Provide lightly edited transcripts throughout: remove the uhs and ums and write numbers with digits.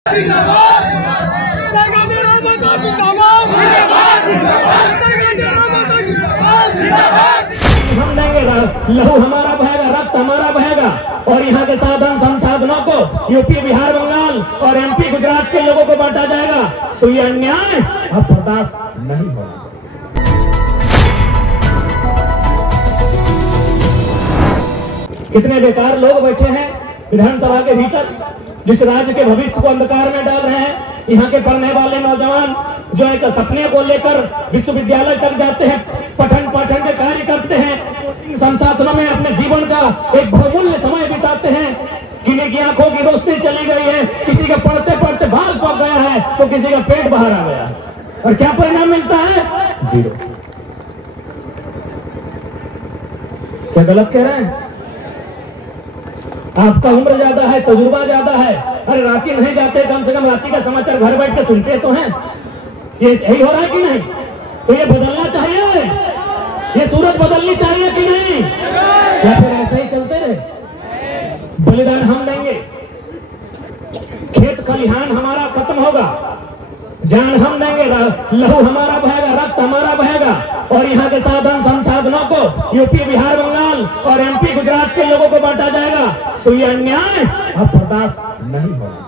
हम देंगे, लहू हमारा बहेगा, रक्त हमारा बहेगा और यहाँ के साधन संसाधनों को यूपी, बिहार, बंगाल और एमपी, गुजरात के लोगों को बांटा जाएगा। तो ये अन्याय अब बर्दाश्त नहीं होगा। कितने बेकार लोग बैठे हैं विधानसभा के भीतर, जिस राज्य के भविष्य को अंधकार में डाल रहे हैं। यहाँ के पढ़ने वाले नौजवान जो एक सपने को लेकर विश्वविद्यालय तक जाते हैं, पठन पाठन के कार्य करते हैं, संसाधनों में अपने जीवन का एक बहुमूल्य समय बिताते हैं। किसी की आंखों की रोशनी चली गई है, किसी का पढ़ते पढ़ते बाल पक गया है, तो किसी का पेट बाहर आ गया, और क्या परिणाम मिलता है? जीरो। क्या गलत कह रहे हैं? आपका उम्र ज्यादा है, तजुर्बा ज्यादा है, अरे रांची नहीं जाते, कम से कम रांची का समाचार घर बैठ के सुनते तो हैं। ये यही हो रहा है कि नहीं? तो ये बदलना चाहिए, ये सूरत बदलनी चाहिए कि नहीं? या फिर ऐसे ही चलते रहे? बलिदान हम देंगे, खेत खलिहान हमारा खत्म होगा, जान हम देंगे, लहू हमारा बहेगा, रक्त हमारा बहेगा और यहाँ के साधन संसाधनों को यूपी, बिहार, बंगाल और एमपी, गुजरात के लोगों को बांटा जाएगा। तो ये अन्याय अब बर्दाश्त नहीं होगा।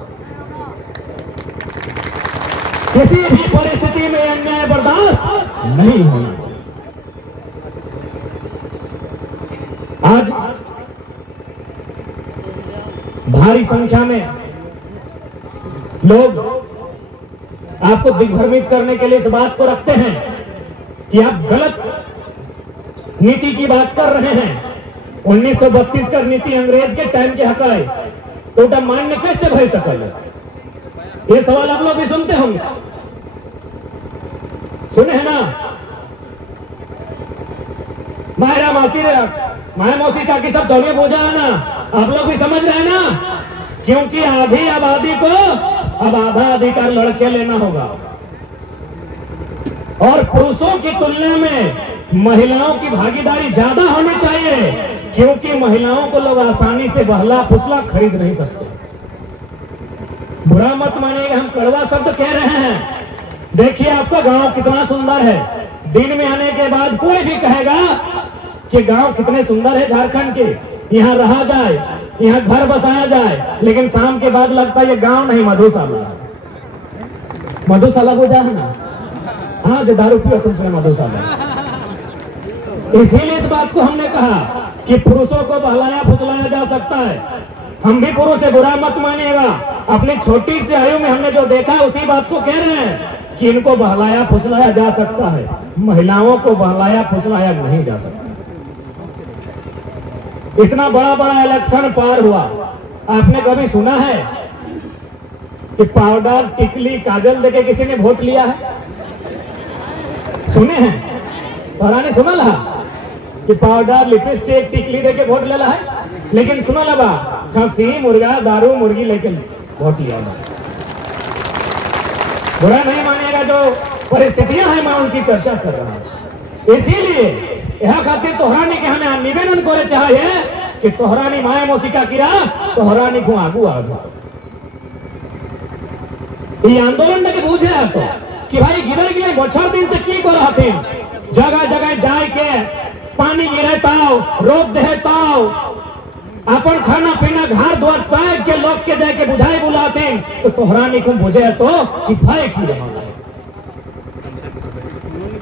किसी भी परिस्थिति में अन्याय बर्दाश्त नहीं होना। आज भारी संख्या में लोग आपको दिग्भ्रमित करने के लिए इस बात को रखते हैं कि आप गलत नीति की बात कर रहे हैं। 1932 का नीति अंग्रेज के टाइम के हक है, तो उटा मान्य कैसे भय सकल? ये सवाल आप लोग भी सुनते होंगे, सुने हैं ना? मायरा मासी माया मौसी काकी सब दौड़िए बोझा है ना, आप लोग भी समझ रहे हैं ना? क्योंकि आधी आबादी को अब आधा अधिकार लड़के लेना होगा और पुरुषों की तुलना में महिलाओं की भागीदारी ज्यादा होनी चाहिए, क्योंकि महिलाओं को लोग आसानी से बहला फुसला खरीद नहीं सकते। बुरा मत मानिएगा, हम कड़वा शब्द कह रहे हैं। देखिए आपका गांव कितना सुंदर है, दिन में आने के बाद कोई भी कहेगा कि गांव कितने सुंदर है झारखंड के, यहाँ रहा जाए, यहाँ घर बसाया जाए, लेकिन शाम के बाद लगता है ये गांव नहीं मधुशाला है। मधुशाला को जाए ना, हाँ जो दारू पियो तुमसे मधुशाला। इसीलिए इस बात को हमने कहा कि पुरुषों को बहलाया फुसलाया जा सकता है। हम भी पुरुष से बुरा मत मानिएगा, अपनी छोटी सी आयु में हमने जो देखा है उसी बात को कह रहे हैं कि इनको बहलाया फुसलाया जा सकता है, महिलाओं को बहलाया फुसलाया नहीं जा सकता। इतना बड़ा बड़ा इलेक्शन पार हुआ, आपने कभी सुना है कि पाउडर, टिकली, काजल देके किसी ने वोट लिया है? सुने हैं? पराने सुना ला कि पाउडर, लिपस्टिक, टिकली देके वोट लेला है, लेकिन सुना लगा खसी, मुर्गा, दारू, मुर्गी लेके वोट लिया। बुरा नहीं मानिएगा, जो परिस्थितियां हैं मैं उनकी चर्चा कर रहा हूं। इसीलिए यह खातिर तोहरानी के हमें निवेदन करे चाहिए कि तोहरानी माया मौसिका कीरा तोहरानी को आगू आगू ये आंदोलन के बूझे तो कि भाई गिर गिरे बछर दिन से की कर रहे थे, जगह जगह जाए के पानी गिरे ताओ, रोक दे ताओ, अपन खाना पीना घर द्वार पैक के लोग के जाके बुझाई बुलाते, तो तोहरानी को बुझे तो कि भाई की रहा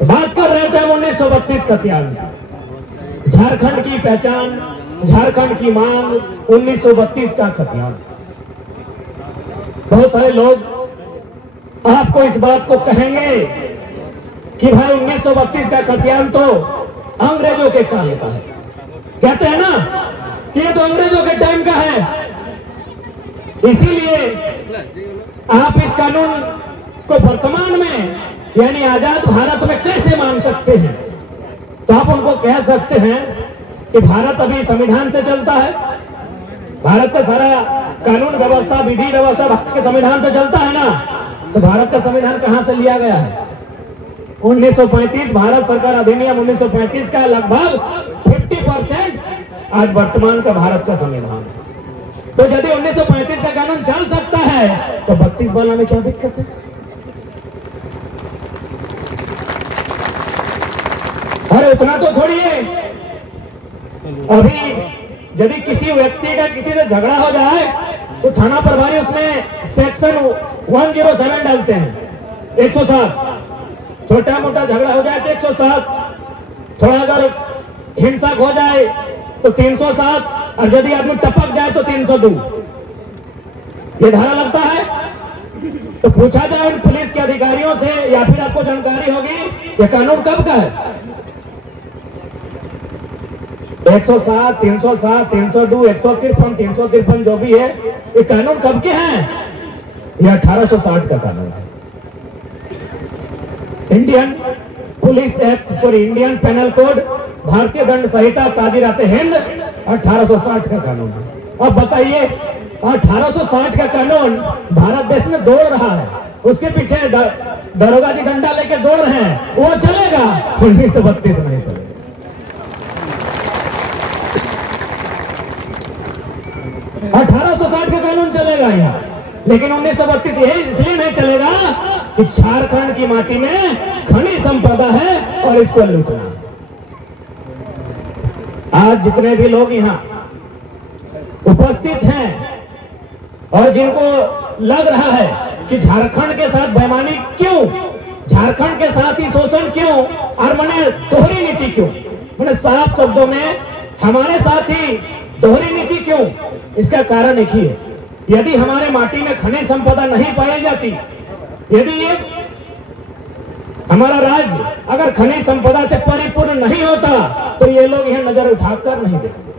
बात कर रहे थे 1932 का त्याग, झारखंड की पहचान, झारखंड की मांग, 1932 का खतियान। बहुत सारे लोग आपको इस बात को कहेंगे कि भाई 1932 का खतियान तो अंग्रेजों के काल का है। कहते हैं ना कि ये तो अंग्रेजों के टाइम का है, इसीलिए आप इस कानून को वर्तमान में यानी आजाद भारत में कैसे मान सकते हैं? तो आप उनको कह सकते हैं कि भारत अभी संविधान से चलता है, भारत का सारा कानून व्यवस्था, विधि व्यवस्था भारत के संविधान से चलता है ना। तो भारत का संविधान कहां से लिया गया है? 1935 भारत सरकार अधिनियम 1935 का लगभग 50% आज वर्तमान का भारत का संविधान। तो यदि 1935 का कानून चल सकता है है तो 32 वाला में क्या दिक्कत है? अरे उतना तो छोड़िए, अभी यदि किसी व्यक्ति का किसी से झगड़ा हो जाए तो थाना प्रभारी उसमें सेक्शन 107 डालते हैं, 107। छोटा मोटा झगड़ा हो जाए तो 107, थोड़ा अगर हिंसक हो जाए तो 307, और यदि आदमी टपक जाए तो 302 ये धारा लगता है। तो पूछा जाए उन पुलिस के अधिकारियों से या फिर आपको जानकारी होगी ये कानून कब का है? 107, 307, 302, 153, 353 जो भी है ये कानून कब के हैं? ये 1860 का कानून है। Indian police act sorry Indian penal code, भारतीय दंड संहिता ताजीरात हिंद 1860 का कानून है। अब बताइए 1860 का कानून भारत देश में दौड़ रहा है, उसके पीछे दरोगा जी डंडा लेके दौड़ रहे हैं, वो चलेगा? 1932 नहीं चलेगा। 1860 का कानून चलेगा यहाँ, लेकिन 1932 यही इसलिए नहीं चलेगा कि झारखंड की माटी में खनिज संपदा है और इसको लूटना। आज जितने भी लोग यहाँ उपस्थित हैं और जिनको लग रहा है कि झारखंड के साथ बेईमानी क्यों, झारखंड के साथ ही शोषण क्यों, और मैंने दोहरी नीति क्यों, मैंने साफ शब्दों में हमारे साथ ही दोहरी नीति क्यों, इसका कारण एक ही है। यदि हमारे माटी में खनिज संपदा नहीं पाई जाती, यदि ये हमारा राज्य अगर खनिज संपदा से परिपूर्ण नहीं होता तो ये लोग यह नजर उठाकर नहीं देते।